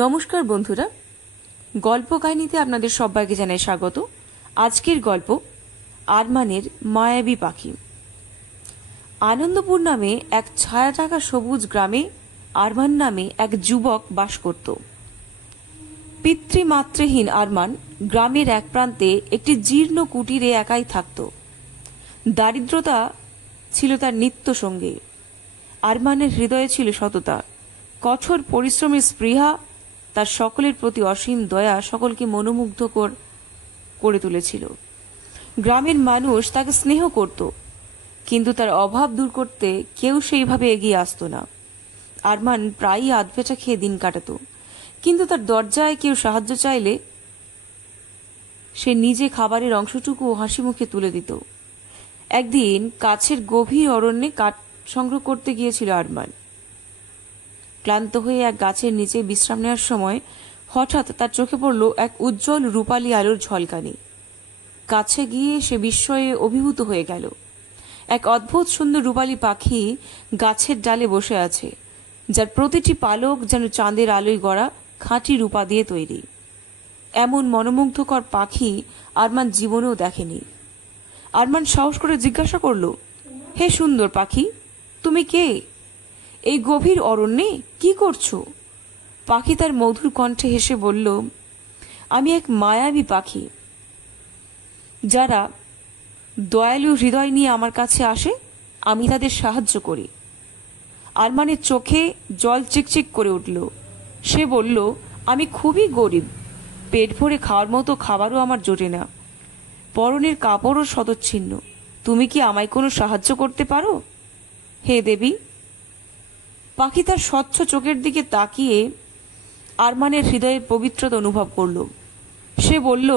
নমস্কার বন্ধুরা, গল্প কাহিনীতে আপনাদের সবাইকে জানাই স্বাগত। আজকের গল্প আরমানের মায়াবী পাখি। আনন্দপুর নামে এক ছায়া ঢাকা সবুজ গ্রামে আরমান নামে এক যুবক বাস করত। পিতৃমাতৃহীন আরমান গ্রামের এক প্রান্তে একটি জীর্ণ কুটিরে একাই থাকত। দারিদ্রতা ছিল তার নিত্য সঙ্গী। আরমানের হৃদয়ে ছিল সততা, কঠোর পরিশ্রমের স্পৃহা, তার সকলের প্রতি অসীম দয়া সকলকে মনোমুগ্ধকর করে তুলেছিল। গ্রামের মানুষ তাকে স্নেহ করত, কিন্তু তার অভাব দূর করতে কেউ সেইভাবে এগিয়ে আসত না। আরমান প্রায়ই আধপেটা খেয়ে দিন কাটাত, কিন্তু তার দরজায় কেউ সাহায্য চাইলে সে নিজে খাবারের অংশটুকু হাসি মুখে তুলে দিত। একদিন কাছের গভীর অরণ্যে কাঠ সংগ্রহ করতে গিয়েছিল আরমান। ক্লান্ত হয়ে এক গাছের নিচে বিশ্রাম নেওয়ার সময় হঠাৎ তার চোখে পড়ল এক উজ্জ্বল রূপালী আলোর ঝলকানি। কাছে গিয়ে সে বিস্ময়ে অভিভূত হয়ে গেল। এক অদ্ভুত সুন্দর রূপালী পাখি গাছের ডালে বসে আছে, যার প্রতিটি পালক যেন চাঁদের আলোয় গড়া খাঁটি রূপা দিয়ে তৈরি। এমন মনোমুগ্ধকর পাখি আরমান জীবনেও দেখেনি। আরমান সাহস করে জিজ্ঞাসা করল, হে সুন্দর পাখি, তুমি কে? এই গভীর অরণ্যে কি করছো? পাখি তার মধুর কণ্ঠে হেসে বলল, আমি এক মায়াবী পাখি। যারা দয়ালু হৃদয় নিয়ে আমার কাছে আসে, আমি তাদের সাহায্য করি। আরমানের চোখে জল চিকচিক করে উঠল। সে বলল, আমি খুবই গরিব, পেট ভরে খাওয়ার মতো খাবারও আমার জোটে না, পরনের কাপড়ও শতচ্ছিন্ন। তুমি কি আমায় কোনো সাহায্য করতে পারো, হে দেবী? পাখি তার স্বচ্ছ চোখের দিকে তাকিয়ে আরমানের হৃদয়ের পবিত্রতা অনুভব করল। সে বলল,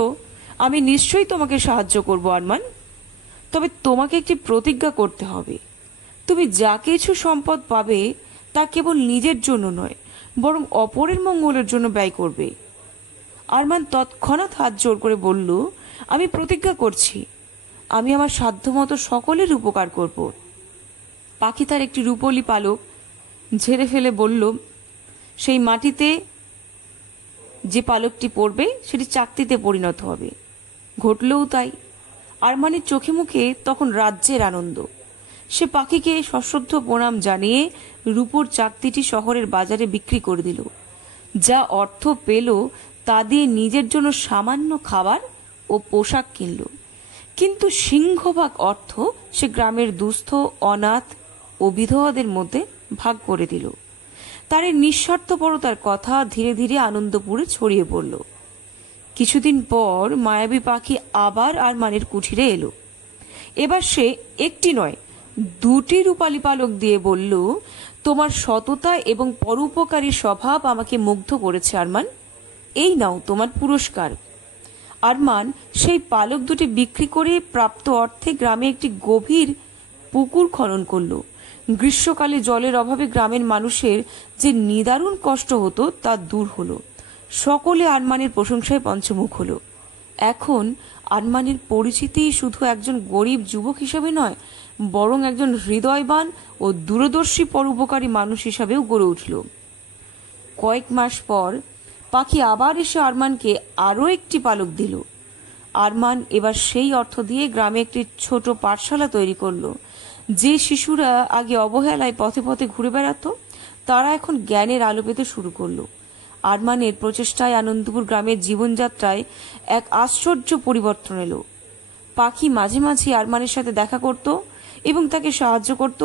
আমি নিশ্চয়ই তোমাকে সাহায্য করব আরমান, তবে তোমাকে একটি প্রতিজ্ঞা করতে হবে। তুমি যা কিছু সম্পদ পাবে তা কেবল নিজের জন্য নয়, বরং অপরের মঙ্গলের জন্য ব্যয় করবে। আরমান তৎক্ষণাৎ হাত জোর করে বলল, আমি প্রতিজ্ঞা করছি, আমি আমার সাধ্যমতো সকলের উপকার করব। পাখি তার একটি রূপলী পালক ঝেড়ে ফেলে বলল, সেই মাটিতে যে পালকটি পড়বে সেটি চাকতিতে পরিণত হবে। ঘটলেও তাই। আরমানের চোখে মুখে তখন রাজ্যের আনন্দ। সে পাখিকে সশ্রদ্ধ প্রণাম জানিয়ে রূপোর চাকতিটি শহরের বাজারে বিক্রি করে দিল। যা অর্থ পেল তা দিয়ে নিজের জন্য সামান্য খাবার ও পোশাক কিনল, কিন্তু সিংহভাগ অর্থ সে গ্রামের দুস্থ, অনাথ ও বিধবাদের মধ্যে ভাগ করে দিল। তার এই নিঃস্বার্থপরতার কথা ধীরে ধীরে আনন্দপুরে ছড়িয়ে পড়ল। কিছুদিন পর মায়াবী পাখি আবার আরমানের কুঠিরে এলো। এবার সে একটি নয়, দুটি রূপালী পালক দিয়ে বলল, তোমার সততা এবং পরোপকারী স্বভাব আমাকে মুগ্ধ করেছে আরমান, এই নাও তোমার পুরস্কার। আরমান সেই পালক দুটি বিক্রি করে প্রাপ্ত অর্থে গ্রামে একটি গভীর পুকুর খনন করল। গ্রীষ্মকালে জলের অভাবে গ্রামের মানুষের যে নিদারুণ কষ্ট হতো তা দূর হলো। সকলে আরমানের প্রশংসায় পঞ্চমুখ হলো। এখন আরমানের পরিচিতি শুধু একজন গরিব যুবক হিসেবে নয়, বরং একজন হৃদয়বান ও দূরদর্শী পরোপকারী মানুষ হিসাবেও গড়ে উঠল। কয়েক মাস পর পাখি আবার এসে আরমানকে আরও একটি পালক দিল। আরমান এবার সেই অর্থ দিয়ে গ্রামে একটি ছোট পাঠশালা তৈরি করলো। যে শিশুরা আগে অবহেলায় পথে পথে ঘুরে বেড়াতো, তারা এখন জ্ঞানের আলো পেতে শুরু করলো। আরমানের প্রচেষ্টায় আনন্দপুর গ্রামের জীবনযাত্রায় এক আশ্চর্য পরিবর্তন এলো। পাখি মাঝে মাঝে আরমানের সাথে দেখা করত এবং তাকে সাহায্য করত,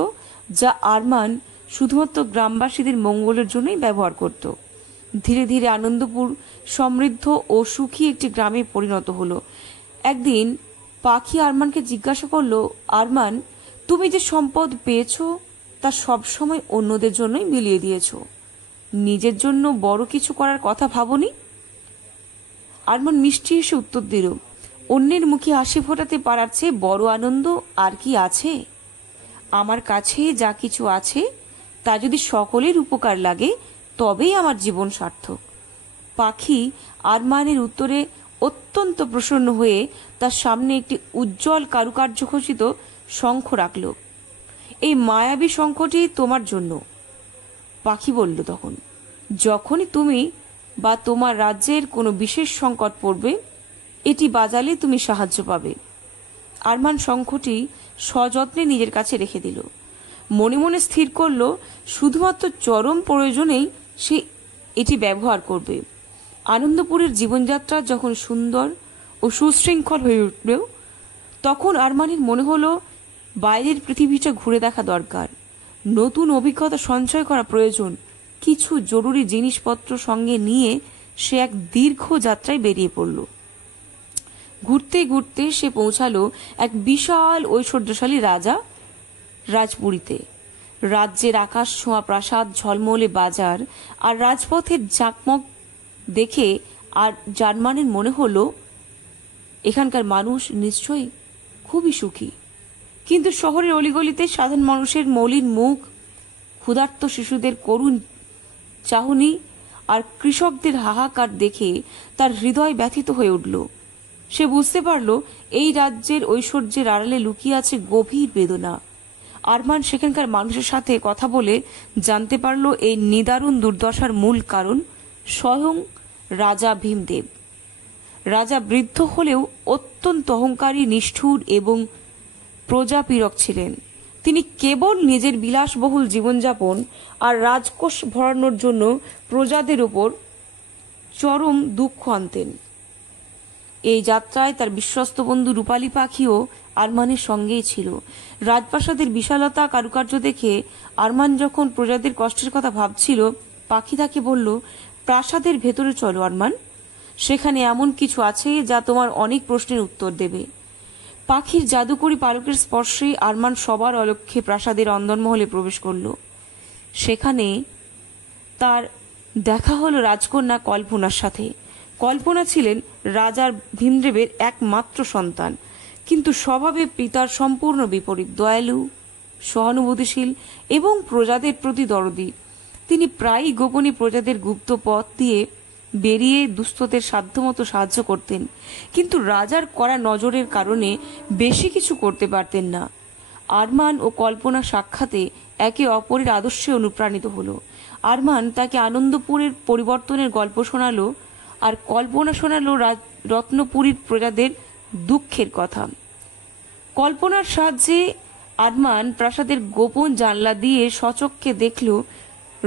যা আরমান শুধুমাত্র গ্রামবাসীদের মঙ্গলের জন্যই ব্যবহার করত। ধীরে ধীরে আনন্দপুর সমৃদ্ধ ও সুখী একটি গ্রামে পরিণত হলো। একদিন পাখি আরমানকে জিজ্ঞাসা করল, আরমান, তুমি যে সম্পদ পেয়েছো তা সবসময় অন্যদের জন্যই বিলিয়ে দিয়েছো, নিজের জন্য বড় কিছু করার কথা ভাবনি? আরমান মিষ্টি এসে উত্তর দিল, অন্যের মুখে হাসি ফোটাতে পারার চেয়ে বড় আনন্দ আর কি আছে? আমার কাছে যা কিছু আছে তা যদি সকলের উপকার লাগে তবেই আমার জীবন সার্থক। পাখি আরমানের উত্তরে অত্যন্ত প্রসন্ন হয়ে তার সামনে একটি উজ্জ্বল কারুকার্য খচিত শঙ্খ রাখল। এই মায়াবী শঙ্খটি তোমার জন্য। পাখি বলল তখন, যখনই তুমি বা তোমার রাজ্যের কোনো বিশেষ সংকট পড়বে, এটি বাজালে তুমি সাহায্য পাবে। আরমান শঙ্খটি সযত্নে নিজের কাছে রেখে দিল। মনে মনে স্থির করল শুধুমাত্র চরম প্রয়োজনেই সে এটি ব্যবহার করবে। আনন্দপুরের জীবনযাত্রা যখন সুন্দর ও সুশৃঙ্খল হয়ে উঠল, তখন আরমানের মনে হলো বাইরের পৃথিবীটা ঘুরে দেখা দরকার, নতুন অভিজ্ঞতা সঞ্চয় করা প্রয়োজন। কিছু জরুরি জিনিসপত্র সঙ্গে নিয়ে সে এক দীর্ঘ যাত্রায় বেরিয়ে পড়ল। ঘুরতে ঘুরতে সে পৌঁছালো এক বিশাল ঐশ্বর্যশালী রাজপুরীতে। রাজ্যের আকাশ ছোঁয়া প্রাসাদ, ঝলমলে বাজার আর রাজপথের জাঁকমক দেখে আর জার্মানের মনে হলো এখানকার মানুষ নিশ্চয়ই খুবই সুখী। কিন্তু শহরের অলিগলিতে সাধারণ মানুষের মলিন মুখ, ক্ষুধার্ত শিশুদের করুণ চাহনি আর কৃষকদের হাহাকার দেখে তার হৃদয় ব্যথিত হয়ে উঠল। সে বুঝতে পারল এই রাজ্যের ঐশ্বর্যের আড়ালে লুকিয়ে আছে গভীর বেদনা। আরমান সেখানকার মানুষের সাথে কথা বলে জানতে পারল এই নিদারুণ দুর্দশার মূল কারণ স্বয়ং রাজা ভীমদেব। রাজা বৃদ্ধ হলেও অত্যন্ত অহংকারী, নিষ্ঠুর এবং প্রজাপীড়ক ছিলেন। তিনি কেবল নিজের বিলাসবহুল জীবনযাপন আর রাজকোষ ভরানোর জন্য প্রজাদের উপর চরম দুঃখ আনতেন। এই যাত্রায় তার বিশ্বস্ত বন্ধু রূপালী পাখিও আরমানের সঙ্গেই ছিল। রাজপ্রাসাদের বিশালতা, কারুকার্য দেখে আরমান যখন প্রজাদের কষ্টের কথা ভাবছিল, পাখি তাকে বলল, প্রাসাদের ভেতরে চলো আরমান, সেখানে এমন কিছু আছে যা তোমার অনেক প্রশ্নের উত্তর দেবে। পাখির জাদুকরী পালকের স্পর্শে আরমান সবার অলক্ষ্যে প্রাসাদের অন্দরমহলে প্রবেশ করল। সেখানে তার দেখা হলো রাজকন্যা কল্পনার সাথে। কল্পনা ছিলেন রাজার ভীমদেবের একমাত্র সন্তান, কিন্তু স্বভাবে পিতার সম্পূর্ণ বিপরীত। দয়ালু, সহানুভূতিশীল এবং প্রজাদের প্রতি দরদি। তিনি প্রায়ই গোপনে প্রজাদের গুপ্ত পথ দিয়ে বেরিয়ে দুস্থদের সাধ্যমতো সাহায্য করতেন, কিন্তু রাজার কড়া নজরের কারণে বেশি কিছু করতে পারতেন না। আরমান ও কল্পনা সাক্ষাতে একে অপরের আদর্শে অনুপ্রাণিত হলো। আরমান তাকে আনন্দপুরের পরিবর্তনের গল্প শোনালো, আর কল্পনা শোনালো রত্নপুরীর প্রজাদের দুঃখের কথা। কল্পনার সাহায্যে আরমান প্রাসাদের গোপন জানলা দিয়ে সচক্ষে দেখল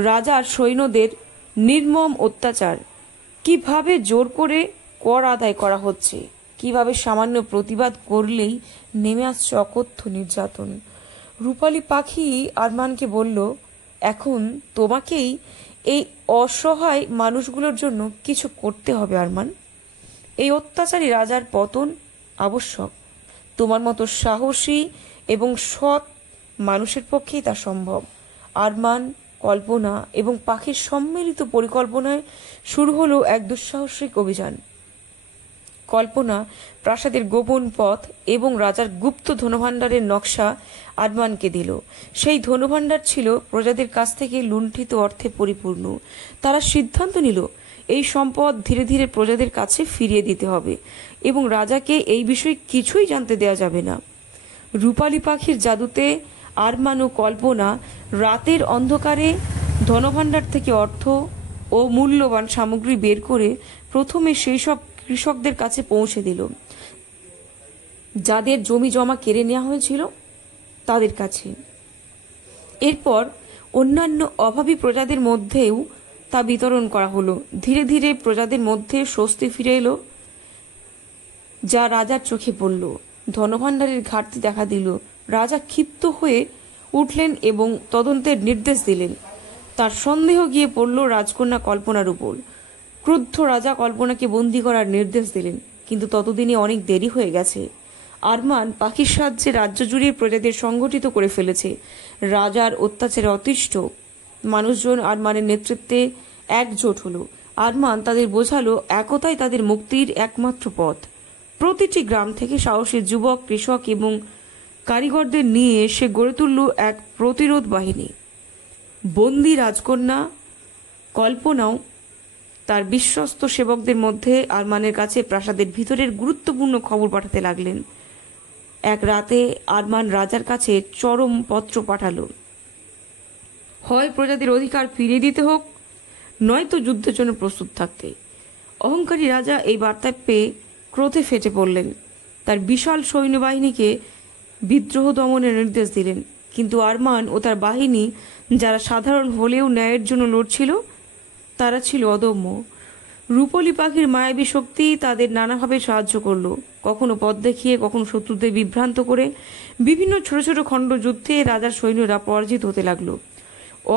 রাজার সৈন্যদের নির্মম অত্যাচার, কিভাবে জোর করে কর আদায় করা হচ্ছে, কিভাবে সামান্য প্রতিবাদ করলেই নেমে আসছে অকথ্য নির্যাতন। রূপালী পাখি আরমানকে বলল, এখন তোমাকেই এই অসহায় মানুষগুলোর জন্য কিছু করতে হবে আরমান। এই অত্যাচারী রাজার পতন আবশ্যক। তোমার মতো সাহসী এবং সৎ মানুষের পক্ষেই তা সম্ভব। আরমান, কল্পনা এবং পাখির সম্মিলিত পরিকল্পনায় শুরু হলো এক দুঃসাহসিক অভিযান। কল্পনা প্রাসাদের গোপন পথ এবং রাজার গুপ্ত ধনভাণ্ডারের নকশা আরমানকে দিল। সেই ধনভাণ্ডার ছিল প্রজাদের কাছ থেকে লুণ্ঠিত অর্থে পরিপূর্ণ। তারা সিদ্ধান্ত নিল এই সম্পদ ধীরে ধীরে প্রজাদের কাছে ফিরিয়ে দিতে হবে এবং রাজাকে এই বিষয়ে কিছুই জানতে দেওয়া যাবে না। রূপালী পাখির জাদুতে আরমান ও কল্পনা রাতের অন্ধকারে ধনভাণ্ডার থেকে অর্থ ও মূল্যবান সামগ্রী বের করে প্রথমে সেই সব কৃষকদের কাছে পৌঁছে দিল যাদের জমি জমা কেড়ে নেওয়া হয়েছিল তাদের কাছে। এরপর অন্যান্য অভাবী প্রজাদের মধ্যেও তা বিতরণ করা হলো। ধীরে ধীরে প্রজাদের মধ্যে স্বস্তি ফিরে এলো, যা রাজার চোখে পড়ল। ধনভাণ্ডারের ঘাটতি দেখা দিল। রাজা ক্ষিপ্ত হয়ে উঠলেন এবং তদন্তের নির্দেশ দিলেন। তার সন্দেহ গিয়ে পড়ল রাজকন্যা কল্পনার উপর। ক্রুদ্ধ রাজা কল্পনাকে বন্দী করার নির্দেশ দিলেন, কিন্তু ততদিনে অনেক দেরি হয়ে গেছে। আরমান পাখির সাহায্যে রাজ্য জুড়ে প্রজাদের সংগঠিত করে ফেলেছে। রাজার অত্যাচারে অতিষ্ঠ মানুষজন আরমানের নেতৃত্বে একজোট হলো। আরমান তাদের বোঝালো একতাই তাদের মুক্তির একমাত্র পথ। প্রতিটি গ্রাম থেকে সাহসী যুবক, কৃষক এবং কারিগরদের নিয়ে সে গড়ে তুলল এক প্রতিরোধ বাহিনী। বন্দী রাজকন্যা কল্পনাও তার বিশ্বস্ত সেবকদের মধ্যে আরমানের কাছে প্রাসাদের ভিতরের গুরুত্বপূর্ণ খবর পাঠাতে লাগলেন। এক রাতে আরমান রাজার কাছে চরম পত্র পাঠালো। হয় প্রজাদের অধিকার ফিরিয়ে দিতে হোক, নয়তো যুদ্ধের জন্য প্রস্তুত থাকতে। অহংকারী রাজা এই বার্তা পেয়ে ক্রোধে ফেটে পড়লেন। তার বিশাল সৈন্যবাহিনীকে বিদ্রোহ দমনের নির্দেশ দিলেন। কিন্তু আরমান ও তার বাহিনী, যারা সাধারণ হলেও ন্যায়ের জন্য লড়ছিল, তারা ছিল অদম্য। রূপলি পাখির মায়াবী শক্তি তাদের নানাভাবে সাহায্য করলো, কখনো পথ দেখিয়ে, কখনো শত্রুদের বিভ্রান্ত করে। বিভিন্ন ছোট ছোট খণ্ড যুদ্ধে রাজার সৈন্যরা পরাজিত হতে লাগলো।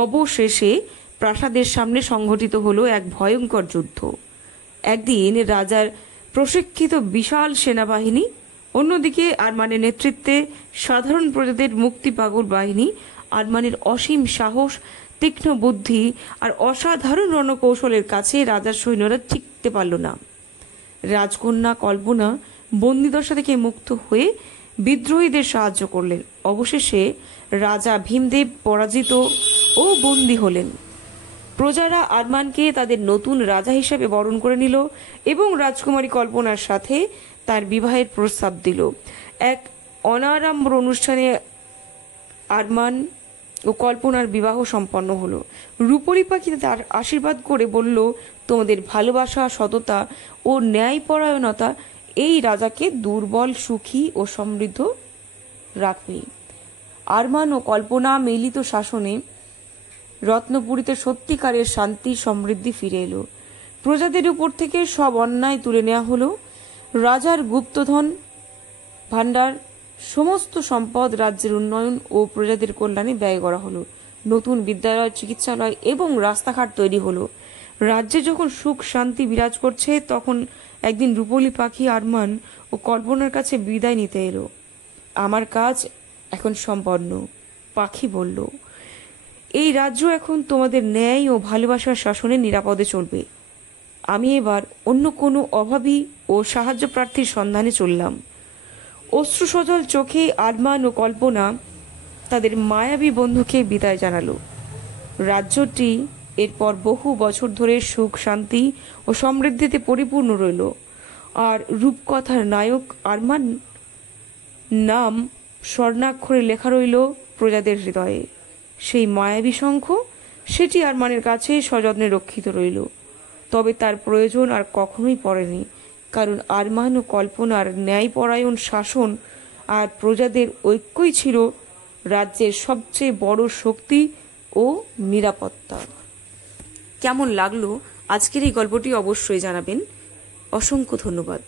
অবশেষে প্রাসাদের সামনে সংঘটিত হলো এক ভয়ঙ্কর যুদ্ধ। একদিন রাজার প্রশিক্ষিত বিশাল সেনাবাহিনী, অন্যদিকে আরমানের নেতৃত্বে সাধারণ প্রজাদের মুক্তি পাগল বাহিনী। আরমানের অসীম সাহস, তীক্ষ্ণ বুদ্ধি আর অসাধারণ রণকৌশলের কাছে রাজার সৈন্যরা টিকতে পারল না। রাজকন্যা কল্পনা বন্দিদশা থেকে মুক্ত হয়ে বিদ্রোহীদের সাহায্য করলেন। অবশেষে রাজা ভীমদেব পরাজিত ও বন্দী হলেন। প্রজারা আরমানকে তাদের নতুন রাজা হিসেবে বরণ করে নিল এবং রাজকুমারী কল্পনার সাথে তার বিবাহের প্রস্তাব দিল। এক অনাড়ম্বর অনুষ্ঠানে আরমান ও কল্পনার বিবাহ সম্পন্ন হলো। রূপলি পাখি তার আশীর্বাদ করে বলল, তোমাদের ভালোবাসা, সততা ও ন্যায়পরায়ণতা এই রাজাকে দুর্বল, সুখী ও সমৃদ্ধ রাখবে। আরমান ও কল্পনা মিলিত শাসনে রত্নপুরীতে সত্যিকারের শান্তি, সমৃদ্ধি ফিরে এলো। প্রজাদের উপর থেকে সব অন্যায় তুলে নেওয়া হলো। রাজার গুপ্তধন ভাণ্ডার, সমস্ত সম্পদ রাজ্যের উন্নয়ন ও প্রজাদের কল্যাণে ব্যয় করা হলো। নতুন বিদ্যালয়, চিকিৎসালয় এবং রাস্তাঘাট তৈরি হলো। রাজ্যে যখন সুখ শান্তি বিরাজ করছে, তখন একদিন রূপলি পাখি আরমান ও কল্পনার কাছে বিদায় নিতে এলো। আমার কাজ এখন সম্পন্ন, পাখি বলল। এই রাজ্য এখন তোমাদের ন্যায় ও ভালোবাসার শাসনে নিরাপদে চলবে। আমি এবার অন্য কোনো অভাবী ও সাহায্য প্রার্থীর সন্ধানে চললাম। অশ্রুসজল চোখে আরমান ও কল্পনা তাদের মায়াবী বন্ধুকে বিদায় জানালো। রাজ্যটি এরপর বহু বছর ধরে সুখ, শান্তি ও সমৃদ্ধিতে পরিপূর্ণ রইল। আর রূপকথার নায়ক আরমান নাম স্বর্ণাক্ষরে লেখা রইল প্রজাদের হৃদয়ে। সেই মায়াবী শঙ্খ, সেটি আরমানের কাছে সযত্নে রক্ষিত রইল। তবে তার প্রয়োজন আর কখনোই পড়েনি, কারণ আরমান ও কল্পনার ন্যায়পরায়ণ শাসন আর প্রজাদের ঐক্যই ছিল রাজ্যের সবচেয়ে বড় শক্তি ও নিরাপত্তা। কেমন লাগলো আজকের এই গল্পটি অবশ্যই জানাবেন। অসংখ্য ধন্যবাদ।